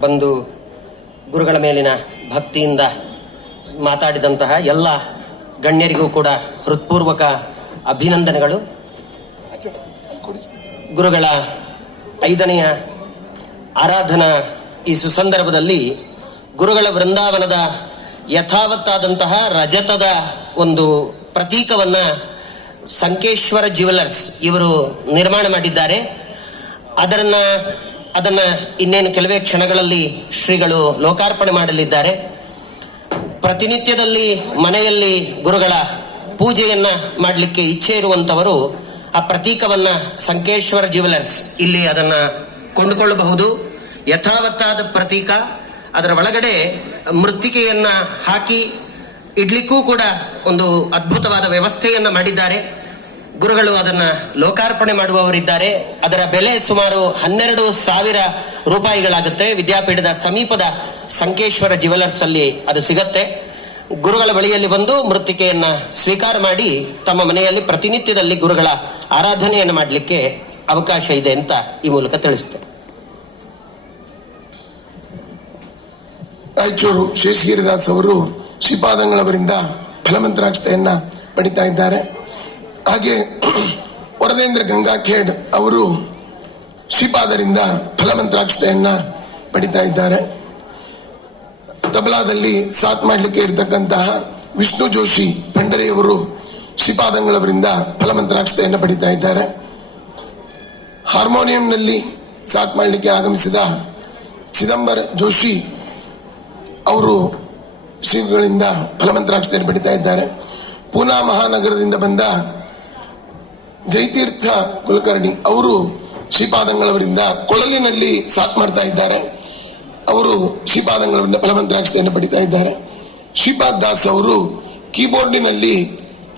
ಬಂದು ಗುರುಗಳ ಮೇಲಿನ ಭಕ್ತಿಯಿಂದ ಮಾತಾಡಿದಂತಹ ಎಲ್ಲ ಗಣ್ಯರಿಗೂ ಕೂಡ ಹೃತ್ಪೂರ್ವಕ ಅಭಿನಂದನೆಗಳು. ಗುರುಗಳ ಐದನೆಯ ಆರಾಧನಾ ಈ ಸುಸಂದರ್ಭದಲ್ಲಿ ಗುರುಗಳ ವೃಂದಾವನದ ಯಥಾವತ್ತಾದಂತಹ ರಜತದ ಒಂದು ಪ್ರತೀಕವನ್ನ ಸಂಕೇಶ್ವರ ಜ್ಯುವೆಲರ್ಸ್ ಇವರು ನಿರ್ಮಾಣ ಮಾಡಿದ್ದಾರೆ. ಅದನ್ನ ಅದನ್ನ ಇನ್ನೇನು ಕೆಲವೇ ಕ್ಷಣಗಳಲ್ಲಿ ಶ್ರೀಗಳು ಲೋಕಾರ್ಪಣೆ ಮಾಡಲಿದ್ದಾರೆ. ಪ್ರತಿನಿತ್ಯದಲ್ಲಿ ಮನೆಯಲ್ಲಿ ಗುರುಗಳ ಪೂಜೆಯನ್ನ ಮಾಡಲಿಕ್ಕೆ ಇಚ್ಛೆ ಇರುವಂತವರು ಆ ಪ್ರತೀಕವನ್ನ ಸಂಕೇಶ್ವರ ಜ್ಯುವೆಲರ್ಸ್ ಇಲ್ಲಿ ಅದನ್ನ ಕೊಂಡುಕೊಳ್ಳಬಹುದು. ಯಥಾವತ್ತಾದ ಪ್ರತೀಕ. ಅದರ ಒಳಗಡೆ ಮೃತ್ತಿಕೆಯನ್ನ ಹಾಕಿ ಇಡ್ಲಿಕ್ಕೂ ಕೂಡ ಒಂದು ಅದ್ಭುತವಾದ ವ್ಯವಸ್ಥೆಯನ್ನ ಮಾಡಿದ್ದಾರೆ. ಗುರುಗಳು ಅದನ್ನ ಲೋಕಾರ್ಪಣೆ ಮಾಡುವವರಿದ್ದಾರೆ. ಅದರ ಬೆಲೆ ಸುಮಾರು ಹನ್ನೆರಡು ಸಾವಿರ ರೂಪಾಯಿಗಳಾಗುತ್ತೆ. ವಿದ್ಯಾಪೀಠದ ಸಮೀಪದ ಸಂಕೇಶ್ವರ ಜ್ಯುವೆಲರ್ಸ್ ಅಲ್ಲಿ ಅದು ಸಿಗತ್ತೆ. ಗುರುಗಳ ಬಳಿಯಲ್ಲಿ ಬಂದು ಮೃತ್ತಿಕೆಯನ್ನ ಸ್ವೀಕಾರ ಮಾಡಿ ತಮ್ಮ ಮನೆಯಲ್ಲಿ ಪ್ರತಿನಿತ್ಯದಲ್ಲಿ ಗುರುಗಳ ಆರಾಧನೆಯನ್ನು ಮಾಡಲಿಕ್ಕೆ ಅವಕಾಶ ಇದೆ ಅಂತ ಈ ಮೂಲಕ ತಿಳಿಸಿದೆ ರಾಯಚೂರು ಶೇಷಗಿರಿದಾಸ್ ಅವರು ಶ್ರೀಪಾದಂಗಳವರಿಂದ ಫಲಮಂತ್ರಾಕ್ಷತೆಯನ್ನ ಪಡಿತಾ ಇದ್ದಾರೆ. ಹಾಗೆ ವರದೇಂದ್ರ ಗಂಗಾಖೇಡ್ ಅವರು ಶ್ರೀಪಾದರಿಂದ ಫಲಮಂತ್ರಾಕ್ಷತೆಯನ್ನ ಪಡಿತಾ ಇದ್ದಾರೆ. ತಬಲಾದಲ್ಲಿ ಸಾಥ್ ಮಾಡಲಿಕ್ಕೆ ಇರತಕ್ಕಂತಹ ವಿಷ್ಣು ಜೋಶಿ ಪಂಡರೆಯವರು ಶ್ರೀಪಾದಂಗಳವರಿಂದ ಫಲಮಂತ್ರಾಕ್ಷತೆಯನ್ನು ಪಡಿತಾ ಇದ್ದಾರೆ. ಹಾರ್ಮೋನಿಯಂನಲ್ಲಿ ಸಾಥ್ ಮಾಡಲಿಕ್ಕೆ ಆಗಮಿಸಿದ ಚಿದಂಬರ ಜೋಶಿ ಅವರು ಶ್ರೀಗಳಿಂದ ಫಲಮಂತ್ರಾಕ್ಷತೆಯನ್ನು ಪಡಿತಾ ಇದ್ದಾರೆ. ಪೂನಾ ಮಹಾನಗರದಿಂದ ಬಂದ ಜಯತೀರ್ಥ ಕುಲಕರ್ಣಿ ಅವರು ಶ್ರೀಪಾದಂಗಳವರಿಂದ ಕೊಳಲಿನಲ್ಲಿ ಸಾಥ್ ಮಾಡ್ತಾ ಇದ್ದಾರೆ. ಅವರು ಶ್ರೀಪಾದಂಗಳವರಿಂದ ಫಲಮಂತ್ರಾಕ್ಷತೆಯನ್ನು ಪಡಿತಾ ಇದ್ದಾರೆ. ಶ್ರೀಪಾದ್ ದಾಸ್ ಅವರು ಕೀಬೋರ್ಡಿನಲ್ಲಿ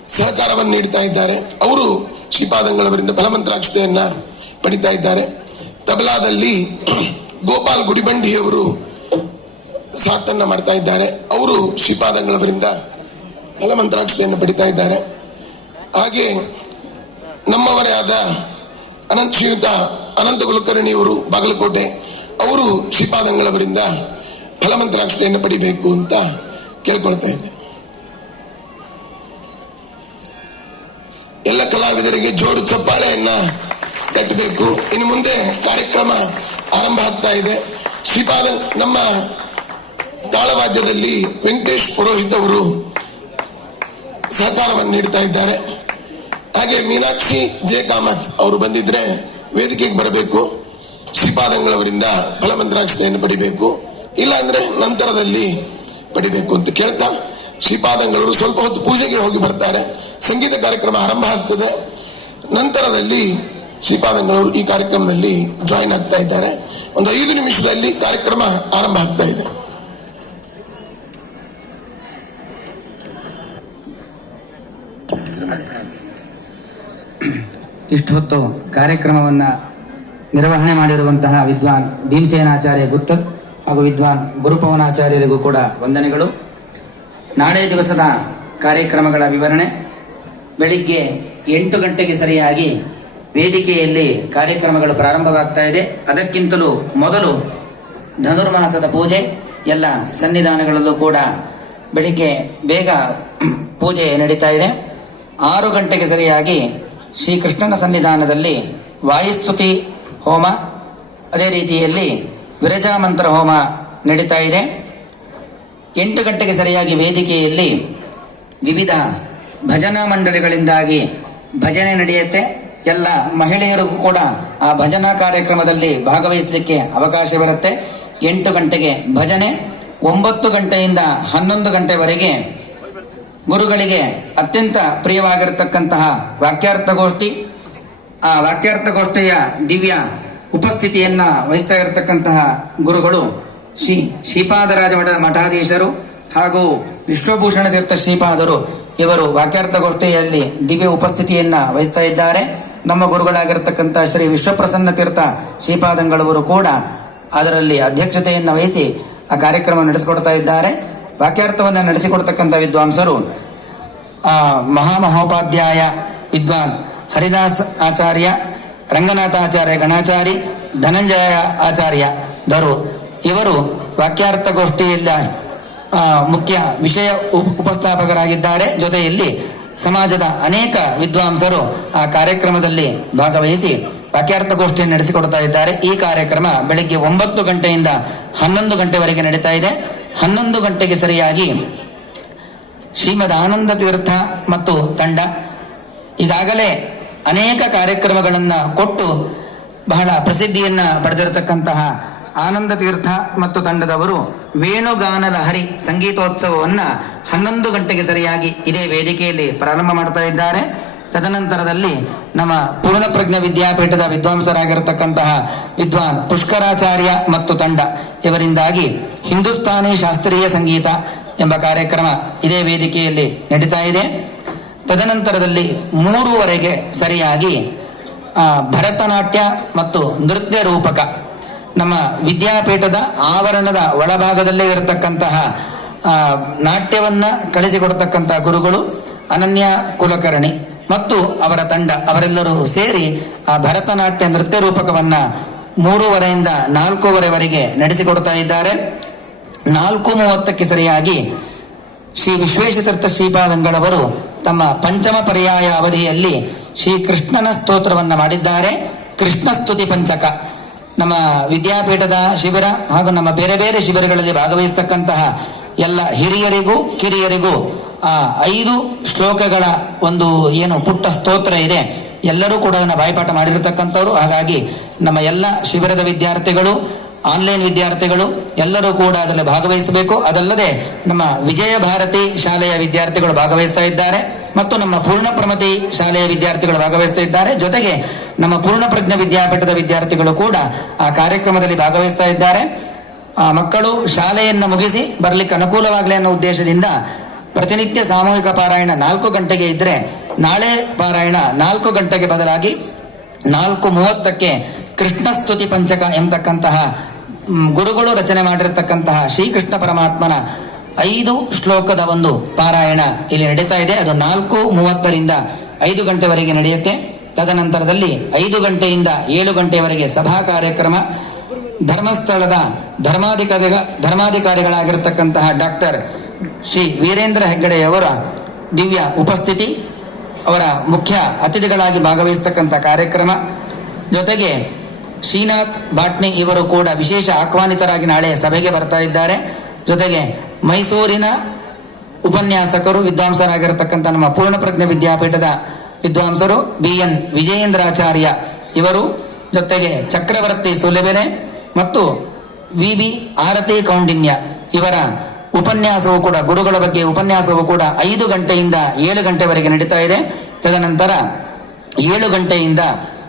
ಸಹಕಾರವನ್ನು ನೀಡ್ತಾ ಇದ್ದಾರೆ. ಅವರು ಶ್ರೀಪಾದಂಗಳವರಿಂದ ಫಲಮಂತ್ರಾಕ್ಷತೆಯನ್ನ ಪಡಿತಾ ಇದ್ದಾರೆ. ತಬಲಾದಲ್ಲಿ ಗೋಪಾಲ್ ಗುಡಿಬಂಡಿಯವರು ಸಾಥನ್ನು ಮಾಡ್ತಾ ಇದ್ದಾರೆ. ಅವರು ಶ್ರೀಪಾದಂಗಳವರಿಂದ ಫಲಮಂತ್ರಾಕ್ಷತೆಯನ್ನು ಪಡಿತಾ ಇದ್ದಾರೆ. ಹಾಗೆ ನಮ್ಮವರೇ ಆದ ಅನಂತ ಶ್ರೀಯುತ ಅನಂತ ಕುಲಕರ್ಣಿಯವರು ಬಾಗಲಕೋಟೆ, ಅವರು ಶ್ರೀಪಾದಂಗಳವರಿಂದ ಫಲಮಂತ್ರಾಕ್ಷತೆಯನ್ನು ಪಡಿಬೇಕು ಅಂತ ಕೇಳ್ಕೊಳ್ತಾ ಇದ್ದೆ. ಎಲ್ಲ ಕಲಾವಿದರಿಗೆ ಜೋಡು ಚಪ್ಪಾಳೆಯನ್ನ ಕಟ್ಟಬೇಕು. ಇನ್ನು ಮುಂದೆ ಕಾರ್ಯಕ್ರಮ ಆರಂಭ ಆಗ್ತಾ ಇದೆ. ಶ್ರೀಪಾದ, ನಮ್ಮ ತಾಳವಾದ್ಯದಲ್ಲಿ ವೆಂಕಟೇಶ್ ಪುರೋಹಿತ್ ಅವರು ಸಹಕಾರವನ್ನು ನೀಡ್ತಾ ಇದ್ದಾರೆ. ಹಾಗೆ ಮೀನಾಕ್ಷಿ ಜೆ ಕಾಮತ್ ಅವರು ಬಂದಿದ್ರೆ ವೇದಿಕೆಗೆ ಬರಬೇಕು. ಶ್ರೀಪಾದಂಗಳವರಿಂದ ಫಲಮಂತ್ರಾಕ್ಷತೆಯನ್ನು ಪಡಿಬೇಕು. ಇಲ್ಲ ಅಂದ್ರೆ ನಂತರದಲ್ಲಿ ಪಡಿಬೇಕು ಅಂತ ಕೇಳ್ತಾ ಶ್ರೀಪಾದಂಗಳವರು ಸ್ವಲ್ಪ ಹೊತ್ತು ಪೂಜೆಗೆ ಹೋಗಿ ಬರ್ತಾರೆ. ಸಂಗೀತ ಕಾರ್ಯಕ್ರಮ ಆರಂಭ ಆಗ್ತದೆ. ನಂತರದಲ್ಲಿ ಶ್ರೀಪಾದಂಗಳವರು ಈ ಕಾರ್ಯಕ್ರಮದಲ್ಲಿ ಜಾಯಿನ್ ಆಗ್ತಾ ಇದ್ದಾರೆ. ಒಂದು ಐದು ನಿಮಿಷದಲ್ಲಿ ಕಾರ್ಯಕ್ರಮ ಆರಂಭ ಆಗ್ತಾ ಇದೆ. ಇಷ್ಟು ಹೊತ್ತು ಕಾರ್ಯಕ್ರಮವನ್ನು ನಿರ್ವಹಣೆ ಮಾಡಿರುವಂತಹ ವಿದ್ವಾನ್ ಭೀಮಸೇನಾಚಾರ್ಯ ಗುತ್ತ ಹಾಗೂ ವಿದ್ವಾನ್ ಗುರುಪವನಾಚಾರ್ಯರಿಗೂ ಕೂಡ ವಂದನೆಗಳು. ನಾಳೆ ದಿವಸದ ಕಾರ್ಯಕ್ರಮಗಳ ವಿವರಣೆ. ಬೆಳಿಗ್ಗೆ ಎಂಟು ಗಂಟೆಗೆ ಸರಿಯಾಗಿ ವೇದಿಕೆಯಲ್ಲಿ ಕಾರ್ಯಕ್ರಮಗಳು ಪ್ರಾರಂಭವಾಗ್ತಾ ಇದೆ. ಅದಕ್ಕಿಂತಲೂ ಮೊದಲು ಧನುರ್ಮಾಸದ ಪೂಜೆ, ಎಲ್ಲ ಸನ್ನಿಧಾನಗಳಲ್ಲೂ ಕೂಡ ಬೆಳಿಗ್ಗೆ ಬೇಗ ಪೂಜೆ ನಡೀತಾ ಇದೆ. ಆರು ಗಂಟೆಗೆ ಸರಿಯಾಗಿ ಶ್ರೀಕೃಷ್ಣನ ಸನ್ನಿಧಾನದಲ್ಲಿ ವಾಯುಸ್ತುತಿ ಹೋಮ, ಅದೇ ರೀತಿಯಲ್ಲಿ ವಿರಜಾಮಂತ್ರ ಹೋಮ ನಡೀತಾ ಇದೆ. ಎಂಟು ಗಂಟೆಗೆ ಸರಿಯಾಗಿ ವೇದಿಕೆಯಲ್ಲಿ ವಿವಿಧ ಭಜನಾ ಮಂಡಳಿಗಳಿಂದಾಗಿ ಭಜನೆ ನಡೆಯುತ್ತೆ. ಎಲ್ಲ ಮಹಿಳೆಯರಿಗೂ ಕೂಡ ಆ ಭಜನಾ ಕಾರ್ಯಕ್ರಮದಲ್ಲಿ ಭಾಗವಹಿಸಲಿಕ್ಕೆ ಅವಕಾಶವಿರುತ್ತೆ ಎಂಟು ಗಂಟೆಗೆ ಭಜನೆ, ಒಂಬತ್ತು ಗಂಟೆಯಿಂದ ಹನ್ನೊಂದು ಗಂಟೆವರೆಗೆ ಗುರುಗಳಿಗೆ ಅತ್ಯಂತ ಪ್ರಿಯವಾಗಿರತಕ್ಕಂತಹ ವಾಕ್ಯಾರ್ಥಗೋಷ್ಠಿ, ಆ ವಾಕ್ಯಾರ್ಥಗೋಷ್ಠಿಯ ದಿವ್ಯ ಉಪಸ್ಥಿತಿಯನ್ನ ವಹಿಸ್ತಾ ಇರತಕ್ಕಂತಹ ಗುರುಗಳು ಶ್ರೀ ಶ್ರೀಪಾದರಾಜ ಮಠದ ಮಠಾಧೀಶರು ಹಾಗೂ ವಿಶ್ವಭೂಷಣ ತೀರ್ಥ ಶ್ರೀಪಾದರು ಇವರು ವಾಕ್ಯಾರ್ಥಗೋಷ್ಠಿಯಲ್ಲಿ ದಿವ್ಯ ಉಪಸ್ಥಿತಿಯನ್ನ ವಹಿಸ್ತಾ ಇದ್ದಾರೆ. ನಮ್ಮ ಗುರುಗಳಾಗಿರ್ತಕ್ಕಂಥ ಶ್ರೀ ವಿಶ್ವಪ್ರಸನ್ನ ತೀರ್ಥ ಶ್ರೀಪಾದಂಗಳವರು ಕೂಡ ಅದರಲ್ಲಿ ಅಧ್ಯಕ್ಷತೆಯನ್ನು ವಹಿಸಿ ಆ ಕಾರ್ಯಕ್ರಮ ನಡೆಸಿಕೊಡ್ತಾ ಇದ್ದಾರೆ. ವಾಕ್ಯಾರ್ಥವನ್ನು ನಡೆಸಿಕೊಡ್ತಕ್ಕಂಥ ವಿದ್ವಾಂಸರು ಆ ಮಹಾಮಹೋಪಾಧ್ಯಾಯ ವಿದ್ವಾನ್ ಹರಿದಾಸ್ ಆಚಾರ್ಯ ರಂಗನಾಥಾಚಾರ್ಯ ಗಣಾಚಾರಿ ಧನಂಜಯ ಆಚಾರ್ಯ ದರು. ಇವರು ವಾಕ್ಯಾರ್ಥಗೋಷ್ಠಿಯಲ್ಲಿ ಆ, ಮುಖ್ಯ ವಿಷಯ ಉಪ- ಉಪಸ್ಥಾಪಕರಾಗಿದ್ದಾರೆ. ಜೊತೆಯಲ್ಲಿ ಸಮಾಜದ ಅನೇಕ ವಿದ್ವಾಂಸರು ಆ ಕಾರ್ಯಕ್ರಮದಲ್ಲಿ ಭಾಗವಹಿಸಿ ವಾಕ್ಯಾರ್ಥ ಗೋಷ್ಠಿಯನ್ನು ನಡೆಸಿಕೊಡ್ತಾ ಇದ್ದಾರೆ. ಈ ಕಾರ್ಯಕ್ರಮ ಬೆಳಿಗ್ಗೆ ಒಂಬತ್ತು ಗಂಟೆಯಿಂದ ಹನ್ನೊಂದು ಗಂಟೆವರೆಗೆ ನಡೀತಾ ಇದೆ. ಹನ್ನೊಂದು ಗಂಟೆಗೆ ಸರಿಯಾಗಿ ಶ್ರೀಮದ್ ಆನಂದ ತೀರ್ಥ ಮತ್ತು ತಂಡ ಈಗಾಗಲೇ ಅನೇಕ ಕಾರ್ಯಕ್ರಮಗಳನ್ನು ಕೊಟ್ಟು ಬಹಳ ಪ್ರಸಿದ್ಧಿಯನ್ನ ಪಡೆದಿರತಕ್ಕಂತಹ ಆನಂದ ತೀರ್ಥ ಮತ್ತು ತಂಡದವರು ವೇಣುಗಾನ ಲಹರಿ ಸಂಗೀತೋತ್ಸವವನ್ನ ಹನ್ನೊಂದು ಗಂಟೆಗೆ ಸರಿಯಾಗಿ ಇದೇ ವೇದಿಕೆಯಲ್ಲಿ ಪ್ರಾರಂಭ ಮಾಡ್ತಾ ಇದ್ದಾರೆ. ತದನಂತರದಲ್ಲಿ ನಮ್ಮ ಪೂರ್ಣಪ್ರಜ್ಞ ವಿದ್ಯಾಪೀಠದ ವಿದ್ವಾಂಸರಾಗಿರತಕ್ಕಂತಹ ವಿದ್ವಾನ್ ಪುಷ್ಕರಾಚಾರ್ಯ ಮತ್ತು ತಂಡ ಇವರಿಂದಾಗಿ ಹಿಂದೂಸ್ತಾನಿ ಶಾಸ್ತ್ರೀಯ ಸಂಗೀತ ಎಂಬ ಕಾರ್ಯಕ್ರಮ ಇದೇ ವೇದಿಕೆಯಲ್ಲಿ ನಡೀತಾ ಇದೆ. ತದನಂತರದಲ್ಲಿ ಮೂರುವರೆಗೆ ಸರಿಯಾಗಿ ಭರತನಾಟ್ಯ ಮತ್ತು ನೃತ್ಯ ರೂಪಕ ನಮ್ಮ ವಿದ್ಯಾಪೀಠದ ಆವರಣದ ಒಳಭಾಗದಲ್ಲೇ ಇರತಕ್ಕಂತಹ ನಾಟ್ಯವನ್ನ ಕಲಿಸಿಕೊಡ್ತಕ್ಕಂತಹ ಗುರುಗಳು ಅನನ್ಯ ಕುಲಕರ್ಣಿ ಮತ್ತು ಅವರ ತಂಡ ಅವರೆಲ್ಲರೂ ಸೇರಿ ಆ ಭರತನಾಟ್ಯ ನೃತ್ಯ ರೂಪಕವನ್ನ ಮೂರುವರೆಯಿಂದ ನಾಲ್ಕೂವರೆವರೆಗೆ ನಡೆಸಿಕೊಡ್ತಾ ಇದ್ದಾರೆ. ನಾಲ್ಕು ಮೂವತ್ತಕ್ಕೆ ಸರಿಯಾಗಿ ಶ್ರೀ ವಿಶ್ವೇಶತೀರ್ಥ ಶ್ರೀಪಾದಂಗಳವರು ತಮ್ಮ ಪಂಚಮ ಪರ್ಯಾಯ ಅವಧಿಯಲ್ಲಿ ಶ್ರೀ ಕೃಷ್ಣನ ಸ್ತೋತ್ರವನ್ನು ಮಾಡಿದ್ದಾರೆ. ಕೃಷ್ಣ ಸ್ತುತಿ ಪಂಚಕ. ನಮ್ಮ ವಿದ್ಯಾಪೀಠದ ಶಿಬಿರ ಹಾಗೂ ನಮ್ಮ ಬೇರೆ ಬೇರೆ ಶಿಬಿರಗಳಲ್ಲಿ ಭಾಗವಹಿಸತಕ್ಕಂತಹ ಎಲ್ಲ ಹಿರಿಯರಿಗೂ, ಕಿರಿಯರಿಗೂ ಆ ಐದು ಶ್ಲೋಕಗಳ ಒಂದು ಏನು ಪುಟ್ಟ ಸ್ತೋತ್ರ ಇದೆ. ಎಲ್ಲರೂ ಕೂಡ ಅದನ್ನು ಬಾಯಿಪಾಠ ಮಾಡಿರತಕ್ಕಂಥವ್ರು. ಹಾಗಾಗಿ ನಮ್ಮ ಎಲ್ಲ ಶಿಬಿರದ ವಿದ್ಯಾರ್ಥಿಗಳು ಆನ್ಲೈನ್ ವಿದ್ಯಾರ್ಥಿಗಳು ಎಲ್ಲರೂ ಕೂಡ ಅದರಲ್ಲಿ ಭಾಗವಹಿಸಬೇಕು. ಅದಲ್ಲದೆ ನಮ್ಮ ವಿಜಯ ಭಾರತಿ ಶಾಲೆಯ ವಿದ್ಯಾರ್ಥಿಗಳು ಭಾಗವಹಿಸ್ತಾ ಇದ್ದಾರೆ ಮತ್ತು ನಮ್ಮ ಪೂರ್ಣ ಪ್ರಮತಿ ಶಾಲೆಯ ವಿದ್ಯಾರ್ಥಿಗಳು ಭಾಗವಹಿಸ್ತಾ ಇದ್ದಾರೆ. ಜೊತೆಗೆ ನಮ್ಮ ಪೂರ್ಣ ಪ್ರಜ್ಞ ವಿದ್ಯಾಪೀಠದ ವಿದ್ಯಾರ್ಥಿಗಳು ಕೂಡ ಆ ಕಾರ್ಯಕ್ರಮದಲ್ಲಿ ಭಾಗವಹಿಸ್ತಾ ಇದ್ದಾರೆ. ಆ ಮಕ್ಕಳು ಶಾಲೆಯನ್ನು ಮುಗಿಸಿ ಬರಲಿಕ್ಕೆ ಅನುಕೂಲವಾಗಲಿ ಅನ್ನೋ ಉದ್ದೇಶದಿಂದ ಪ್ರತಿನಿತ್ಯ ಸಾಮೂಹಿಕ ಪಾರಾಯಣ ನಾಲ್ಕು ಗಂಟೆಗೆ ಇದ್ರೆ ನಾಳೆ ಪಾರಾಯಣ ನಾಲ್ಕು ಗಂಟೆಗೆ ಬದಲಾಗಿ ನಾಲ್ಕು ಮೂವತ್ತಕ್ಕೆ ಕೃಷ್ಣ ಸ್ತುತಿ ಪಂಚಕ ಎಂಬತಕ್ಕಂತಹ ಗುರುಗಳು ರಚನೆ ಮಾಡಿರತಕ್ಕಂತಹ ಶ್ರೀಕೃಷ್ಣ ಪರಮಾತ್ಮನ ಐದು ಶ್ಲೋಕದ ಒಂದು ಪಾರಾಯಣ ಇಲ್ಲಿ ನಡೀತಾ ಇದೆ. ಅದು ನಾಲ್ಕು ಮೂವತ್ತರಿಂದ ಐದು ಗಂಟೆವರೆಗೆ ನಡೆಯುತ್ತೆ. ತದನಂತರದಲ್ಲಿ ಐದು ಗಂಟೆಯಿಂದ ಏಳು ಗಂಟೆಯವರೆಗೆ ಸಭಾ ಕಾರ್ಯಕ್ರಮ. ಧರ್ಮಸ್ಥಳದ ಧರ್ಮಾಧಿಕಾರಿ ಧರ್ಮಾಧಿಕಾರಿಗಳಾಗಿರ್ತಕ್ಕಂತಹ ಡಾಕ್ಟರ್ ಶ್ರೀ ವೀರೇಂದ್ರ ಹೆಗ್ಗಡೆಯವರ ದಿವ್ಯ ಉಪಸ್ಥಿತಿ, ಅವರ ಮುಖ್ಯ ಅತಿಥಿಗಳಾಗಿ ಭಾಗವಹಿಸತಕ್ಕಂಥ ಕಾರ್ಯಕ್ರಮ. ಜೊತೆಗೆ ಶ್ರೀನಾಥ್ ಬಾಟ್ನಿ ಇವರು ಕೂಡ ವಿಶೇಷ ಆಹ್ವಾನಿತರಾಗಿ ನಾಳೆ ಸಭೆಗೆ ಬರ್ತಾ ಇದ್ದಾರೆ. ಜೊತೆಗೆ ಮೈಸೂರಿನ ಉಪನ್ಯಾಸಕರು, ವಿದ್ವಾಂಸರಾಗಿರತಕ್ಕಂಥ ನಮ್ಮ ಪೂರ್ಣಪ್ರಜ್ಞ ವಿದ್ಯಾಪೀಠದ ವಿದ್ವಾಂಸರು ಬಿ ಎನ್ ವಿಜಯೇಂದ್ರಾಚಾರ್ಯ ಇವರು, ಜೊತೆಗೆ ಚಕ್ರವರ್ತಿ ಸುಲೆಬೆನೆ ಮತ್ತು ವಿ ಬಿ ಆರತಿ ಕೌಂಡಿನ್ಯ ಇವರ ಉಪನ್ಯಾಸವು ಕೂಡ, ಗುರುಗಳ ಬಗ್ಗೆ ಉಪನ್ಯಾಸವು ಕೂಡ ಐದು ಗಂಟೆಯಿಂದ ಏಳು ಗಂಟೆವರೆಗೆ ನಡೀತಾ ಇದೆ. ತದನಂತರ ಏಳು ಗಂಟೆಯಿಂದ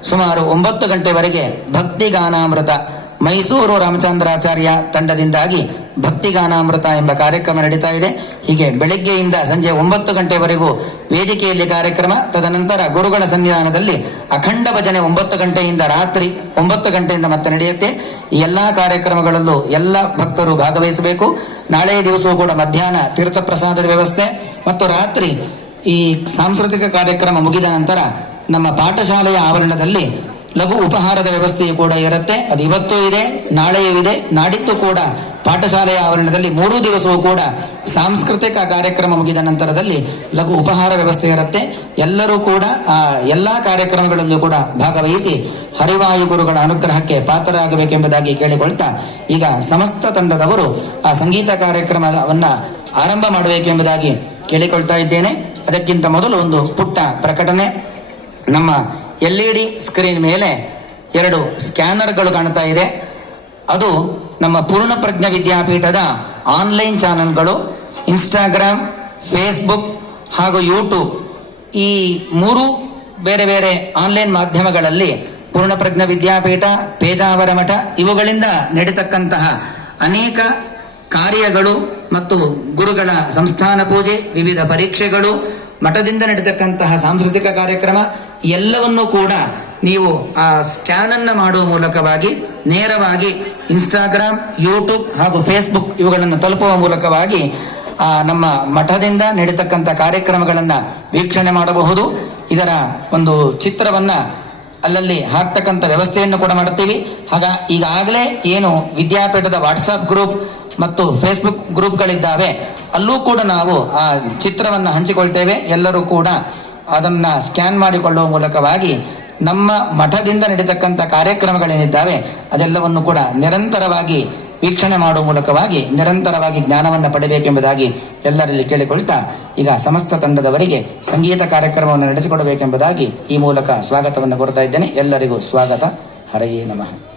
ಸುಮಾರು ಒಂಬತ್ತು ಗಂಟೆವರೆಗೆ ಭಕ್ತಿ ಗಾನಾಮೃತ ಮೈಸೂರು ರಾಮಚಂದ್ರಾಚಾರ್ಯ ತಂಡದಿಂದಾಗಿ ಭಕ್ತಿ ಗಾನಾಮೃತ ಎಂಬ ಕಾರ್ಯಕ್ರಮ ನಡೀತಾ ಇದೆ. ಹೀಗೆ ಬೆಳಗ್ಗೆಯಿಂದ ಸಂಜೆ ಒಂಬತ್ತು ಗಂಟೆವರೆಗೂ ವೇದಿಕೆಯಲ್ಲಿ ಕಾರ್ಯಕ್ರಮ, ತದನಂತರ ಗುರುಗಳ ಸನ್ನಿಧಾನದಲ್ಲಿ ಅಖಂಡ ಭಜನೆ ಒಂಬತ್ತು ಗಂಟೆಯಿಂದ ರಾತ್ರಿ ಒಂಬತ್ತು ಗಂಟೆಯಿಂದ ಮತ್ತೆ ನಡೆಯುತ್ತೆ. ಈ ಎಲ್ಲಾ ಕಾರ್ಯಕ್ರಮಗಳಲ್ಲೂ ಎಲ್ಲ ಭಕ್ತರು ಭಾಗವಹಿಸಬೇಕು. ನಾಳೆಯ ದಿವಸವೂ ಕೂಡ ಮಧ್ಯಾಹ್ನ ತೀರ್ಥ ಪ್ರಸಾದದ ವ್ಯವಸ್ಥೆ. ಮತ್ತು ರಾತ್ರಿ ಈ ಸಾಂಸ್ಕೃತಿಕ ಕಾರ್ಯಕ್ರಮ ಮುಗಿದ ನಂತರ ನಮ್ಮ ಪಾಠಶಾಲೆಯ ಆವರಣದಲ್ಲಿ ಲಘು ಉಪಹಾರದ ವ್ಯವಸ್ಥೆಯು ಕೂಡ ಇರುತ್ತೆ. ಅದು ಇವತ್ತೂ ಇದೆ, ನಾಳೆಯೂ ಇದೆ. ನಾಡಿದ್ದು ಕೂಡ ಪಾಠಶಾಲೆಯ ಆವರಣದಲ್ಲಿ ಮೂರು ದಿವಸವೂ ಕೂಡ ಸಾಂಸ್ಕೃತಿಕ ಕಾರ್ಯಕ್ರಮ ಮುಗಿದ ನಂತರದಲ್ಲಿ ಲಘು ಉಪಹಾರ ವ್ಯವಸ್ಥೆ ಇರುತ್ತೆ. ಎಲ್ಲರೂ ಕೂಡ ಆ ಎಲ್ಲಾ ಕಾರ್ಯಕ್ರಮಗಳಲ್ಲೂ ಕೂಡ ಭಾಗವಹಿಸಿ ಹರಿವಾಯು ಗುರುಗಳ ಅನುಗ್ರಹಕ್ಕೆ ಪಾತ್ರರಾಗಬೇಕೆಂಬುದಾಗಿ ಕೇಳಿಕೊಳ್ತಾ ಈಗ ಸಮಸ್ತ ತಂಡದವರು ಆ ಸಂಗೀತ ಕಾರ್ಯಕ್ರಮವನ್ನು ಆರಂಭ ಮಾಡಬೇಕೆಂಬುದಾಗಿ ಕೇಳಿಕೊಳ್ತಾ ಇದ್ದೇನೆ. ಅದಕ್ಕಿಂತ ಮೊದಲು ಒಂದು ಪುಟ್ಟ ಪ್ರಕಟಣೆ. ನಮ್ಮ ಎಲ್ ಇ ಡಿ ಸ್ಕ್ರೀನ್ ಮೇಲೆ ಎರಡು ಸ್ಕ್ಯಾನರ್ಗಳು ಕಾಣ್ತಾ ಇದೆ. ಅದು ನಮ್ಮ ಪೂರ್ಣಪ್ರಜ್ಞ ವಿದ್ಯಾಪೀಠದ ಆನ್ಲೈನ್ ಚಾನೆಲ್ಗಳು, ಇನ್ಸ್ಟಾಗ್ರಾಮ್, ಫೇಸ್ಬುಕ್ ಹಾಗೂ ಯೂಟ್ಯೂಬ್. ಈ ಮೂರು ಬೇರೆ ಬೇರೆ ಆನ್ಲೈನ್ ಮಾಧ್ಯಮಗಳಲ್ಲಿ ಪೂರ್ಣಪ್ರಜ್ಞ ವಿದ್ಯಾಪೀಠ, ಪೇಜಾವರ ಮಠ ಇವುಗಳಿಂದ ನಡೀತಕ್ಕಂತಹ ಅನೇಕ ಕಾರ್ಯಗಳು ಮತ್ತು ಗುರುಗಳ ಸಂಸ್ಥಾನ ಪೂಜೆ, ವಿವಿಧ ಪರೀಕ್ಷೆಗಳು ಮಠದಿಂದ ನಡೆತಕ್ಕಂತಹ ಸಾಂಸ್ಕೃತಿಕ ಕಾರ್ಯಕ್ರಮ ಎಲ್ಲವನ್ನೂ ಕೂಡ ನೀವು ಆ ಸ್ಕ್ಯಾನ್ ಅನ್ನ ಮಾಡುವ ಮೂಲಕವಾಗಿ ನೇರವಾಗಿ ಇನ್ಸ್ಟಾಗ್ರಾಮ್, ಯೂಟ್ಯೂಬ್ ಹಾಗೂ ಫೇಸ್ಬುಕ್ ಇವುಗಳನ್ನು ತಲುಪುವ ಮೂಲಕವಾಗಿ ನಮ್ಮ ಮಠದಿಂದ ನಡೀತಕ್ಕಂಥ ಕಾರ್ಯಕ್ರಮಗಳನ್ನು ವೀಕ್ಷಣೆ ಮಾಡಬಹುದು. ಇದರ ಒಂದು ಚಿತ್ರವನ್ನ ಅಲ್ಲಲ್ಲಿ ಹಾಕ್ತಕ್ಕಂಥ ವ್ಯವಸ್ಥೆಯನ್ನು ಕೂಡ ಮಾಡುತ್ತೀವಿ ಹಾಗ ಈಗಾಗಲೇ ಏನು ವಿದ್ಯಾಪೀಠದ ವಾಟ್ಸಪ್ ಗ್ರೂಪ್ ಮತ್ತು ಫೇಸ್ಬುಕ್ ಗ್ರೂಪ್ಗಳಿದ್ದಾವೆ. ಅಲ್ಲೂ ಕೂಡ ನಾವು ಆ ಚಿತ್ರವನ್ನು ಹಂಚಿಕೊಳ್ತೇವೆ. ಎಲ್ಲರೂ ಕೂಡ ಅದನ್ನ ಸ್ಕ್ಯಾನ್ ಮಾಡಿಕೊಳ್ಳುವ ಮೂಲಕವಾಗಿ ನಮ್ಮ ಮಠದಿಂದ ನಡೀತಕ್ಕಂಥ ಕಾರ್ಯಕ್ರಮಗಳೇನಿದ್ದಾವೆ, ಅದೆಲ್ಲವನ್ನು ಕೂಡ ನಿರಂತರವಾಗಿ ವೀಕ್ಷಣೆ ಮಾಡುವ ಮೂಲಕವಾಗಿ ನಿರಂತರವಾಗಿ ಜ್ಞಾನವನ್ನು ಪಡೆಯಬೇಕೆಂಬುದಾಗಿ ಎಲ್ಲರಲ್ಲಿ ಕೇಳಿಕೊಳ್ತಾ ಈಗ ಸಮಸ್ತ ತಂಡದವರಿಗೆ ಸಂಗೀತ ಕಾರ್ಯಕ್ರಮವನ್ನು ನಡೆಸಿಕೊಡಬೇಕೆಂಬುದಾಗಿ ಈ ಮೂಲಕ ಸ್ವಾಗತವನ್ನು ಕೋರ್ತಾ ಇದ್ದೇನೆ. ಎಲ್ಲರಿಗೂ ಸ್ವಾಗತ. ಹರೆಯೇ ನಮಃ.